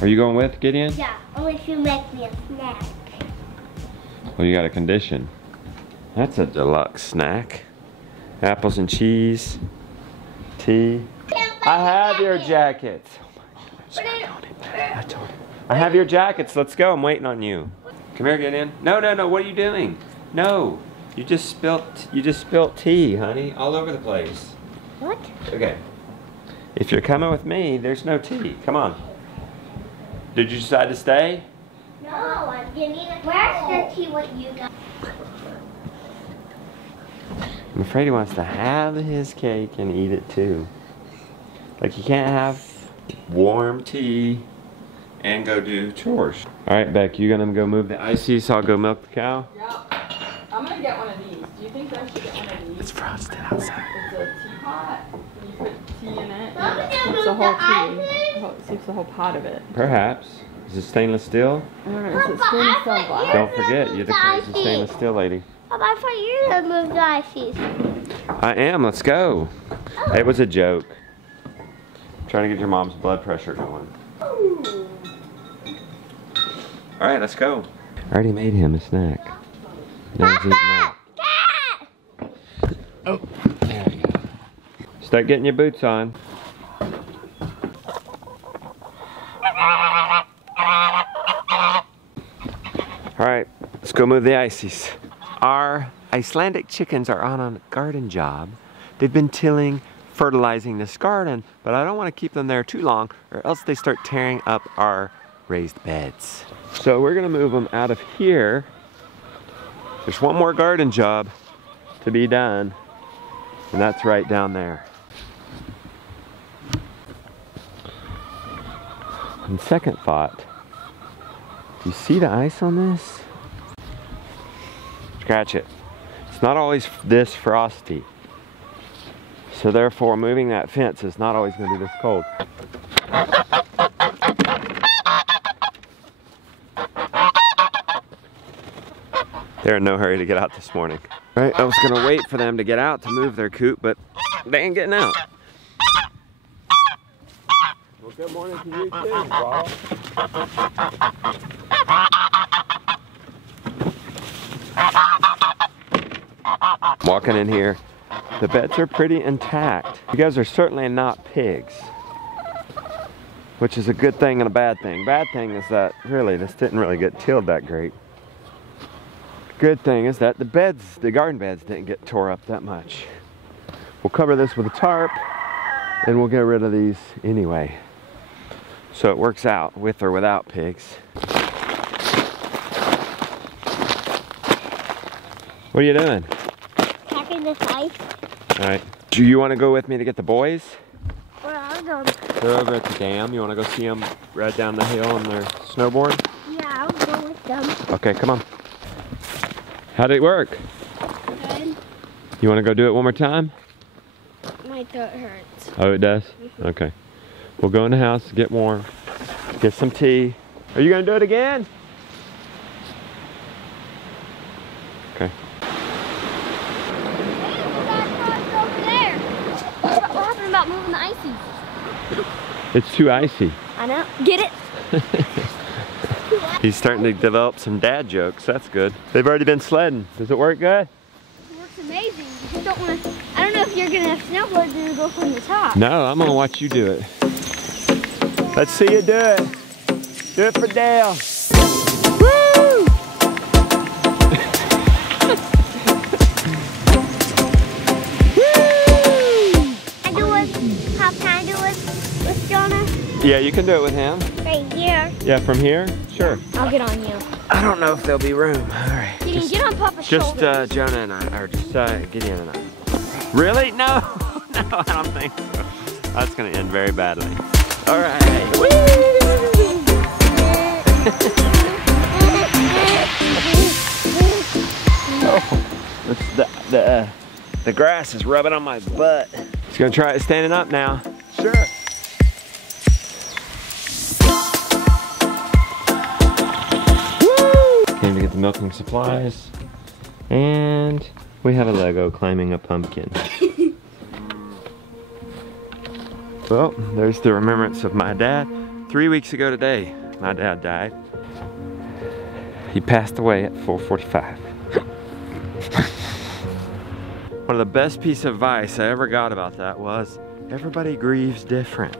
Are you going with Gideon? Yeah, only if you make me a snack. Well, you got a condition. That's a deluxe snack. Apples and cheese, tea. I have your jackets. Oh my gosh, I told him. I have your jackets. Let's go. I'm waiting on you. Come here, Gideon. No, no, no. What are you doing? No. You just spilt tea, honey, all over the place. What? Okay. If you're coming with me, there's no tea. Come on. Did you decide to stay? No, I'm getting a Where's the tea what you got? I'm afraid he wants to have his cake and eat it too. Like you can't have warm tea and go do chores. All right, Beck, you gonna go move the icy so I'll go milk the cow? Yep. I'm gonna get one of these. Do you think I should get one of these? It's frosted outside. It's a teapot. You put tea in it. Mom, And can it I keeps the move whole the tea. It keeps the whole pot of it. Perhaps. Is it stainless steel? I don't know. Is it stainless steel or glass? Don't forget, you're the crazy stainless steel lady. Papa, I thought you were gonna move the ices. I am. Let's go. It was a joke. Trying to get your mom's blood pressure going. All right, let's go. I already made him a snack. Now he's eating that. Oh, there we go. Start getting your boots on. All right, let's go move the ices. Our Icelandic chickens are on a garden job. They've been tilling, fertilizing this garden, but I don't want to keep them there too long or else they start tearing up our raised beds. So we're gonna move them out of here. There's one more garden job to be done, and that's right down there. On second thought, do you see the ice on this? Scratch it. It's not always this frosty. So therefore, moving that fence is not always going to be this cold. They're in no hurry to get out this morning. Right, I was going to wait for them to get out to move their coop, but they ain't getting out. Well, good morning to you too, Rob. Walking in here, the beds are pretty intact. You guys are certainly not pigs, which is a good thing and a bad thing. Bad thing is that really this didn't really get tilled that great. Good thing is that the garden beds didn't get tore up that much. We'll cover this with a tarp and we'll get rid of these anyway. So it works out with or without pigs. What are you doing? Packing this ice. All right. Do you want to go with me to get the boys? Where are them? They're over at the dam. You want to go see them ride down the hill on their snowboard? Yeah, I'll go with them. Okay, come on. How did it work? Good. You want to go do it one more time? My throat hurts. Oh, it does? Okay. We'll go in the house, get warm, get some tea. Are you going to do it again? Okay. Over there. What happened about moving the ices? It's too icy. I know. Get it? He's starting to develop some dad jokes. That's good. They've already been sledding. Does it work good? It works amazing. You just don't want to. I don't know if you're gonna have snowboard to go from the top. No, I'm gonna watch you do it. Let's see you do it. Do it for Dale. Woo! Can I do it with Jonah? Yeah, you can do it with him. Right here. Yeah, from here? Sure. I'll get on you. I don't know if there'll be room. All right. You can get on Papa's Just shoulder. Jonah and I, or just Gideon and I. Really? No, no, I don't think so. That's gonna end very badly. All right. Oh, the grass is rubbing on my butt. He's gonna try it standing up now. Sure. Came to get the milking supplies, and we have a Lego climbing a pumpkin. Well, there's the remembrance of my dad 3 weeks ago today, my dad died. He passed away at 4:45. One of the best pieces of advice I ever got about that was, everybody grieves different.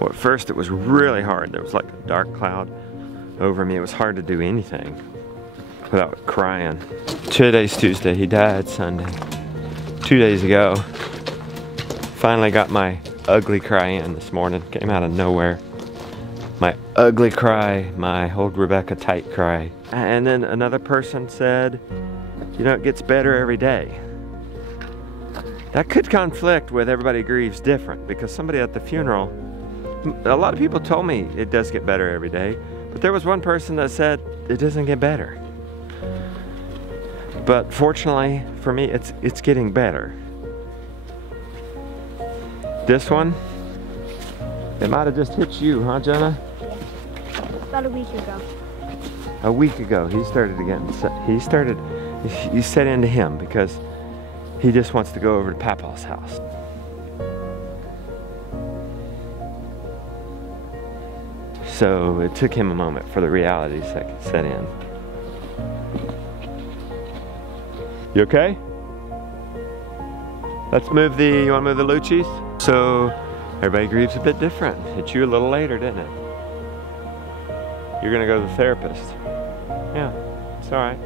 Well, at first it was really hard. There was like a dark cloud over me. It was hard to do anything without crying. Today's Tuesday, he died Sunday. 2 days ago, finally got my ugly cry in this morning. Came out of nowhere. My ugly cry, my hold Rebecca tight cry. And then another person said, you know, it gets better every day. That could conflict with everybody grieves different, because somebody at the funeral, a lot of people told me it does get better every day, but there was one person that said it doesn't get better. But fortunately for me, it's getting better. This one, it might have just hit you, huh, Jenna? About a week ago. A week ago, he started again. You set into him because he just wants to go over to Papa's house. So it took him a moment for the reality to set in. You okay? Let's move you wanna move the Lucci's? So everybody grieves a bit different. Hit you a little later, didn't it? You're gonna go to the therapist. Yeah, it's all right.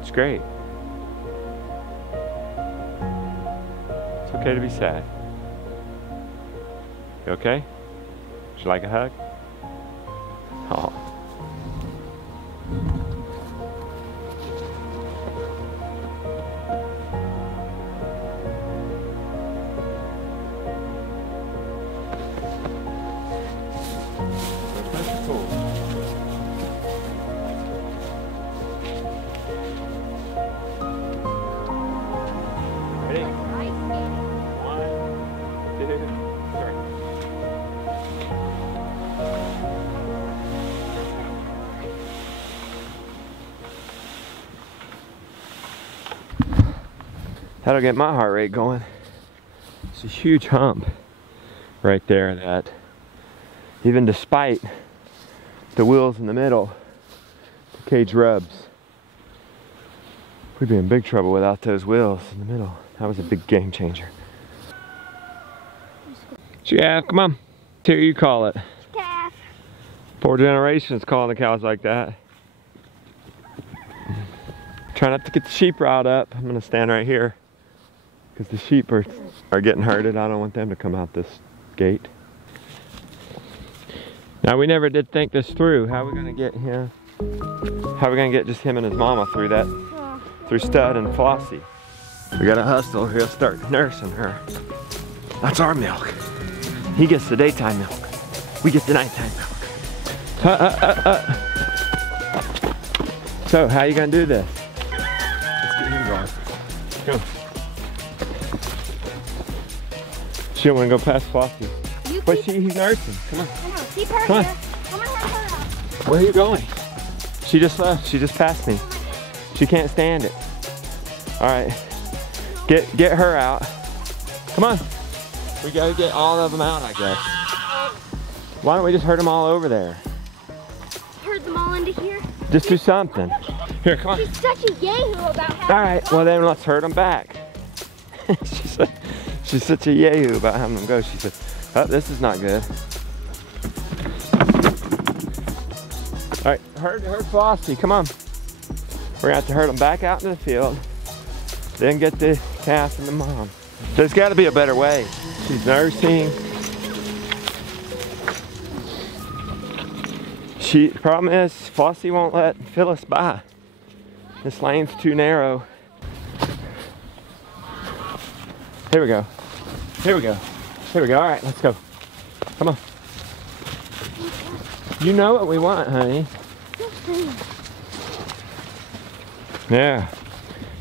It's great. It's okay to be sad. You okay? Would you like a hug? Oh. Ready? 1, 2, 3. That'll get my heart rate going. It's a huge hump right there that, even despite the wheels in the middle, the cage rubs. We'd be in big trouble without those wheels in the middle. That was a big game changer. Yeah, come on. Here you call it. Calf. 4 generations calling the cows like that. Try not to get the sheep riled up. I'm gonna stand right here because the sheep are getting herded. I don't want them to come out this gate. Now, we never did think this through. How are we gonna get him? How are we gonna get just him and his mama through that? Through Stud and Flossie. We gotta hustle. We're gonna start nursing her. That's our milk. He gets the daytime milk. We get the nighttime milk. So, how you gonna do this? Let's get him going. Go. She don't wanna go past Flossie. But he's nursing. Come on. I know. Keep her Come on. here. I'm gonna have her out. Where are you going? She just left. She just passed me. She can't stand it. All right. Get her out. Come on. We gotta get all of them out, I guess. Why don't we just herd them all over there? Herd them all into here. Just do something. Here, come on. She's such a yahoo about having. All right. Well, then let's herd them back. She's such a yahoo about having them go. She said, "Oh, this is not good." All right, herd Flossie. Come on. We're gonna have to herd them back out in the field, then get the calf and the mom. There's gotta be a better way. She's nursing. Problem is, Flossie won't let Phyllis by. This lane's too narrow. Here we go. Here we go. Here we go. All right, let's go. Come on. You know what we want, honey. Yeah.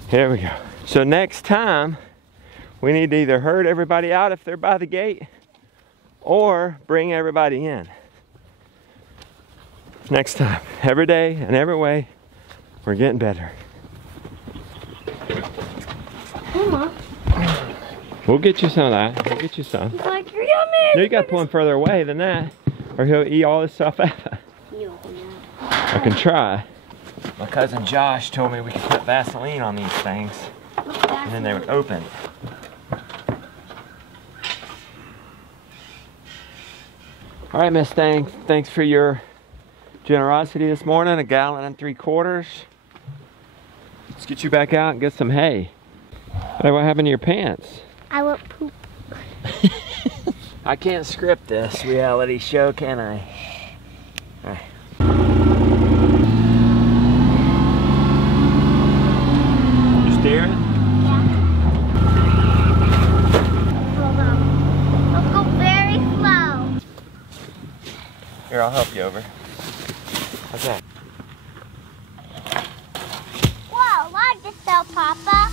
Here we go. So next time, we need to either herd everybody out if they're by the gate, or bring everybody in. Next time. Every day and every way, we're getting better. Come on. We'll get you some of that. We'll get you some. He's like, you're yummy. No, you got to pull him further away than that. Or he'll eat all this stuff out. You I can try. My cousin Josh told me we could put Vaseline on these things and then they would open. All right, Miss Thing, thanks for your generosity this morning, 1 3/4 gallons. Let's get you back out and get some hay. Hey, what happened to your pants? I won't poop. I can't script this reality show, can I? All right. You steering? Yeah. Hold on. Let's go very slow. Here, I'll help you over. Okay. Whoa, watch yourself, Papa.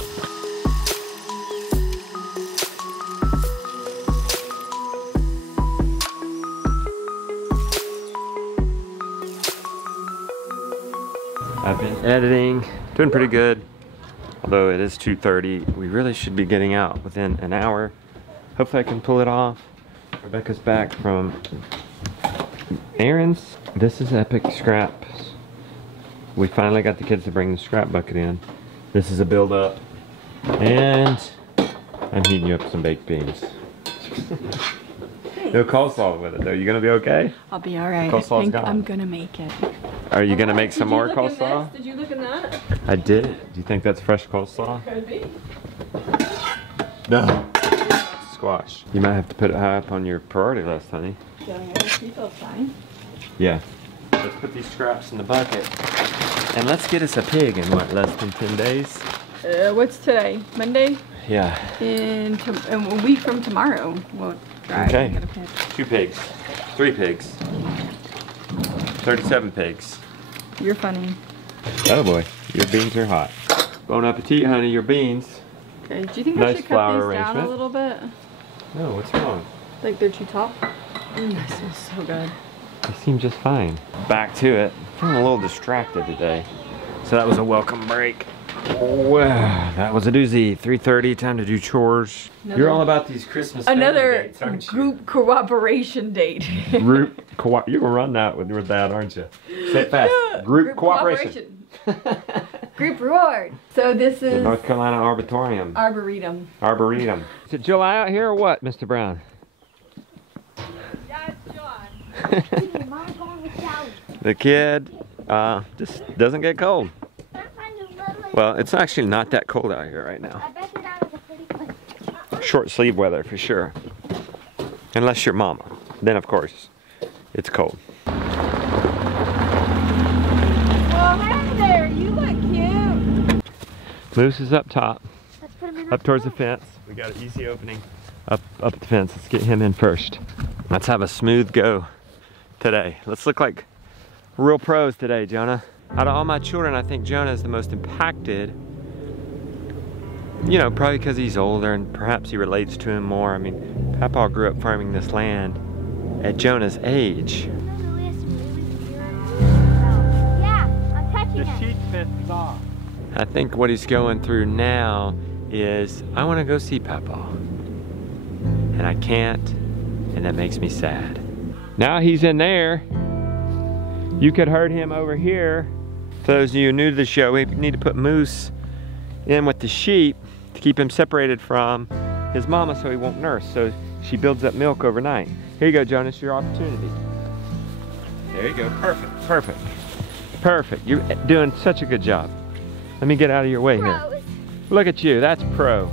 I've been editing, doing pretty good. Although it is 2:30, we really should be getting out within an hour. Hopefully I can pull it off. Rebecca's back from errands. This is epic scraps. We finally got the kids to bring the scrap bucket in. This is a build up. And I'm heating you up some baked beans. No coleslaw with it though. You gonna be okay? I'll be all right. Coleslaw's I think gone. I'm gonna make it. Are you gonna make some more Did you look coleslaw? in this? Did you look in that? I did. Do you think that's fresh coleslaw? Could be. No. Squash. You might have to put it high up on your priority list, honey. Yeah, he feels fine. Yeah. Let's put these scraps in the bucket. And let's get us a pig in what, less than 10 days? What's today? Monday? Yeah. In a week from tomorrow, we'll try Okay. to get a pig. 2 pigs. 3 pigs. 37 pigs. You're funny. Oh boy, your beans are hot. Bon appetit, honey, your beans. Okay, do you think I Nice should cut flower these down a arrangement. little bit? No, what's wrong? Like they're too tall? This is so good. They seem just fine. Back to it. I'm a little distracted today. So that was a welcome break. Wow, that was a doozy. 3:30, time to do chores. You're all about these Christmas family Another dates, aren't you? group cooperation date. Group you're gonna run that with that, aren't you? Say it fast. Group cooperation. Group reward. So this The is North Carolina Arboretum. Arboretum. Arboretum. Is it July out here or what, Mr. Brown? Yeah, it's John. Mom going with Sally. The kid just doesn't get cold. Well, it's actually not that cold out here right now. I bet you that was a pretty place. Short sleeve weather for sure. Unless you're mama. Then of course, it's cold. Well, hey there, you look cute. Moose is up top, Let's put him in up towards the fence. We got an easy opening up the fence. Let's get him in first. Let's have a smooth go today. Let's look like real pros today, Jonah. Out of all my children, I think Jonah is the most impacted. You know, probably because he's older and perhaps he relates to him more. I mean, Papa grew up farming this land at Jonah's age. Yeah, I'm touching it. sheet fence is off. I think what he's going through now is, I want to go see Papa. And I can't, and that makes me sad. Now he's in there. You could herd him over here. For those of you new to the show, we need to put Moose in with the sheep to keep him separated from his mama so he won't nurse. So she builds up milk overnight. Here you go, Jonas, your opportunity. There you go, perfect, perfect, perfect. You're doing such a good job. Let me get out of your way here. Pros. Look at you, that's pro.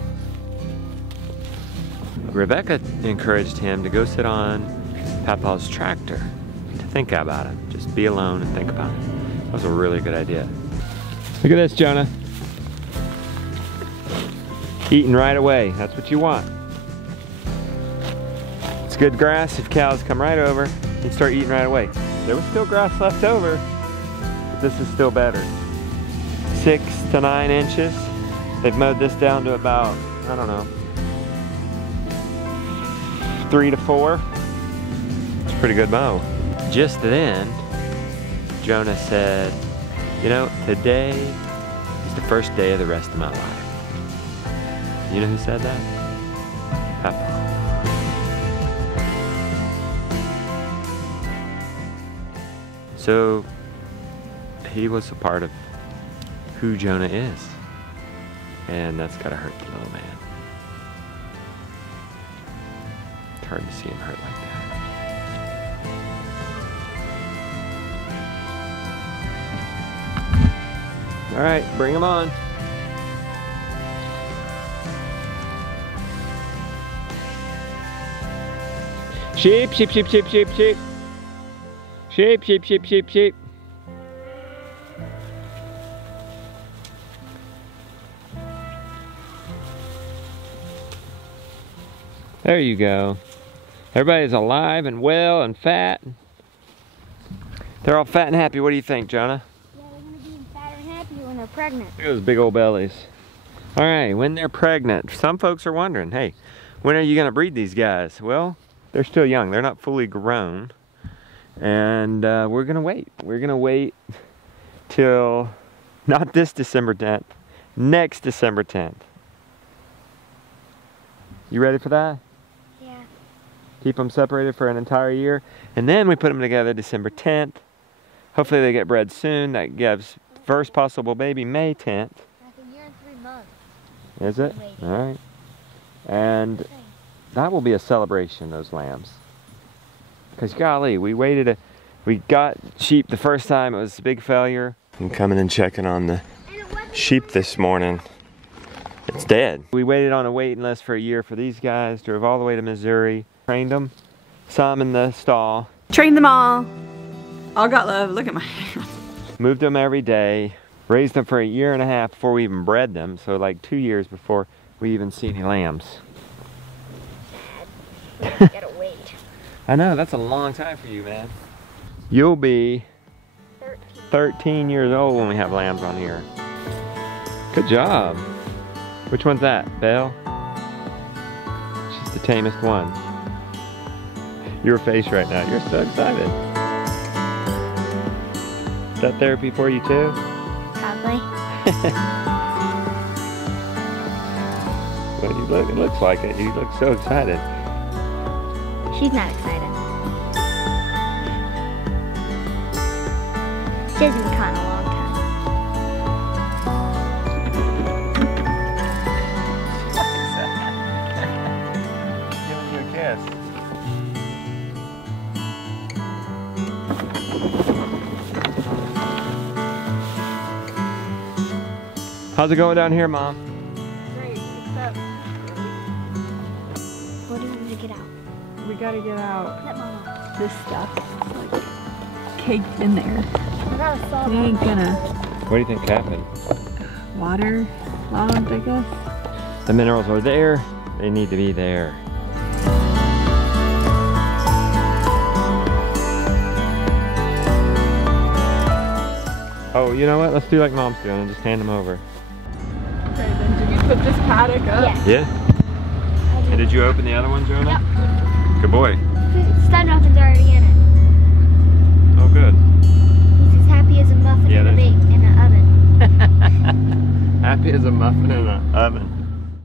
Rebecca encouraged him to go sit on Papa's tractor to think about it. Just be alone and think about it. That was a really good idea. Look at this, Jonah. Eating right away, that's what you want. It's good grass if cows come right over and start eating right away. There was still grass left over, but this is still better. 6 to 9 inches. They've mowed this down to about, I don't know, 3 to 4. It's a pretty good mow. Just then, Jonah said, you know, today is the first day of the rest of my life. You know who said that? Papa. So he was a part of who Jonah is. And that's gotta hurt the little man. It's hard to see him hurt like that. All right, bring him on. Sheep, sheep, sheep, sheep, sheep, sheep. Sheep, sheep, sheep, sheep, sheep. There you go. Everybody's alive and well and fat. They're all fat and happy. What do you think, Jonah? Yeah, they're gonna be fatter and happier when they're pregnant. Look at those big old bellies. All right, when they're pregnant, some folks are wondering, hey, when are you gonna breed these guys? Well, they're still young. They're not fully grown. And we're gonna wait. We're gonna wait till, not this December 10th, next December 10th. You ready for that? Yeah. Keep them separated for an entire year. And then we put them together December 10th. Hopefully they get bred soon. That gives first possible baby May 10th. That's a year and 3 months. Is it? All right. And that will be a celebration, those lambs. Because golly, we got sheep the first time. It was a big failure. I'm coming and checking on the sheep this morning. It's dead. We waited on a waiting list for a year for these guys. Drove all the way to Missouri. Trained them. Some in the stall. Train them all. All got love. Look at my hands. Moved them every day. Raised them for a year and a half before we even bred them. So like 2 years before we even see any lambs. Gotta wait. I know, that's a long time for you, man. You'll be 13 years old when we have lambs on here. Good job. Which one's that, Belle? She's the tamest one. Your face right now, you're so excited. Is that therapy for you too? Probably. Well, you look, it looks like it. You look so excited. She's not excited. She hasn't been caught in a long time. Giving you a kiss. How's it going down here, Mom? Great, except What do you want to get out? we gotta get out Let Mama. this stuff. It's like caked in there. I got a salt. We ain't gonna What do you think happened? water logged, I guess. The minerals are there. They need to be there. Oh, you know what? Let's do like Mom's doing and just hand them over. Okay, then did you put this paddock up? Yeah. Yeah? And did you open the other one, Jonah? Yep. Good boy. Stunnuffin's already in it. Oh, good. He's as happy as a muffin Yeah, in an oven. Happy as a muffin in an oven.